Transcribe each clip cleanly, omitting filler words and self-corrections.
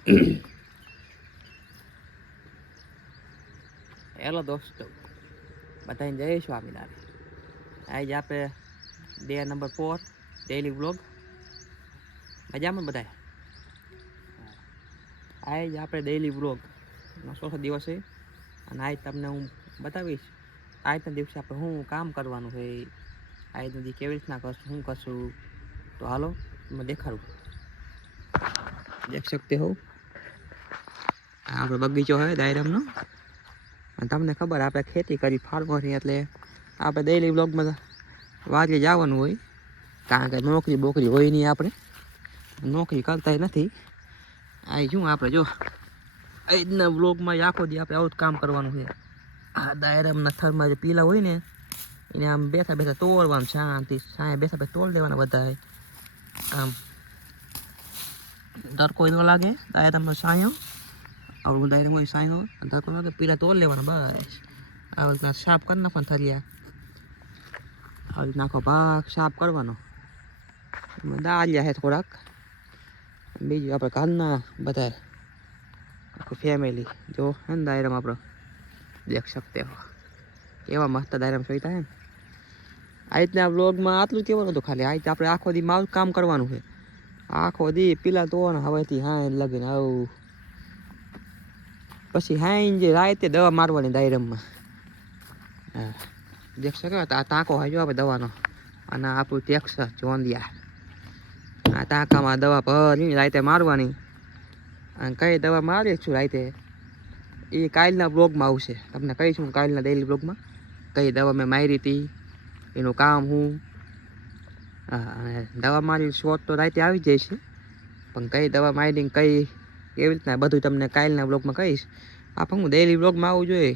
Hello દોસ્તો, બધાને જય સ્વામિનારાયણ. આજે આપણે ડે નંબર 4 ડેઈલી વ્લોગ. મજામાં બધા? આજે આપણે ડેઈલી વ્લોગનો ચોથો દિવસ છે અને આજ તમને હું બતાવીશ આજના દિવસે આપણે શું કામ કરવાનું છે, આજનો દી કેવી રીતના કરશું, શું કરશું. તો હાલો તમે દેખાડું. દેખ શકતે હો આપણો બગીચો છે દાયરામનો. અને તમને ખબર આપણે ખેતી કરી ફાર્મર એટલે આપણે ડેઈલી વ્લોગમાં વાડીએ જવાનું હોય, કારણ કે નોકરી બોકરી હોય નહીં. આપણે નોકરી કરતા નથી. આ શું આપણે જો આજના વ્લોગમાં આખો દી આપણે આવું જ કામ કરવાનું છે. આ દાયરામના થરમાં જે પીલા હોય ને એને આમ બેઠા બેઠા તોડવાનું, શાંતિ સાંય બેઠા બેઠા તોડ દેવાના બધા. આમ તડકો ન લાગે દાયરામનો સાયો, આપણું દાયરામ હોય સાયો તડકો લાગે પીલા તોડ લેવાના બસ. આવી રીતના સાફ કરી નાખવાના થરિયા. આવી રીતના આખો ભાગ સાફ કરવાનો. દાળિયા છે થોડાક, બીજું આપણે ઘરના બધા આખું ફેમિલી જો હે ને દાયરામાં આપણો દેખ શકતે હો કેવા મસ્ત દાયરામાં સોઈતા હે ને. આ રીતના વ્લોગમાં આટલું કહેવાનું હતું ખાલી. આ રીતે આપણે આખો દી મારું કામ કરવાનું છે. આખો દી પીલા તોડવાના હવેથી હા લગીને આવું. પછી હાઈ જે રાતે દવા મારવાની દાયરામાં. હા દેખ શકો આ ટાંકો હોય જો આપણે દવાનો, અને આપણું ટેક્સ ચોંદિયા. આ ટાંકામાં દવા ભરીને રાતે મારવાની. અને કઈ દવા મારીએ છું રાતે એ કાલના બ્લોગમાં આવશે. તમને કહીશું કાલના ડેઈલી બ્લોગમાં કઈ દવા મેં મારી હતી, એનું કામ હું. હા, દવા મારી શોર્ટ તો રાતે આવી જાય છે, પણ કઈ દવા મારી કઈ કેવી રીતના બધું તમને કાલના બ્લોગમાં કહીશ. આપણે હું ડેઈલી બ્લોગમાં આવવું જોઈએ.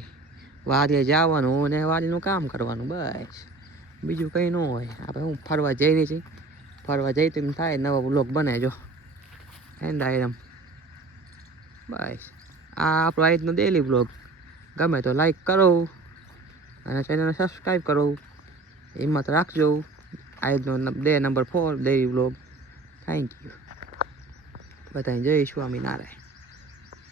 વાડીએ જવાનું અને વાડીનું કામ કરવાનું બસ, બીજું કંઈ ન હોય. આપણે હું ફરવા જઈને છીએ, ફરવા જઈ તો એમ થાય નવો બ્લોગ બને જો હે ને દાયરામ. બસ આ આપણો આજનો ડેઈલી બ્લોગ. ગમે તો લાઈક કરો અને ચેનલને સબસ્ક્રાઈબ કરો. હિંમત રાખજો. આજનો day number 4 daily blog. Thank you. બધાને જય સ્વામિનારાયણ.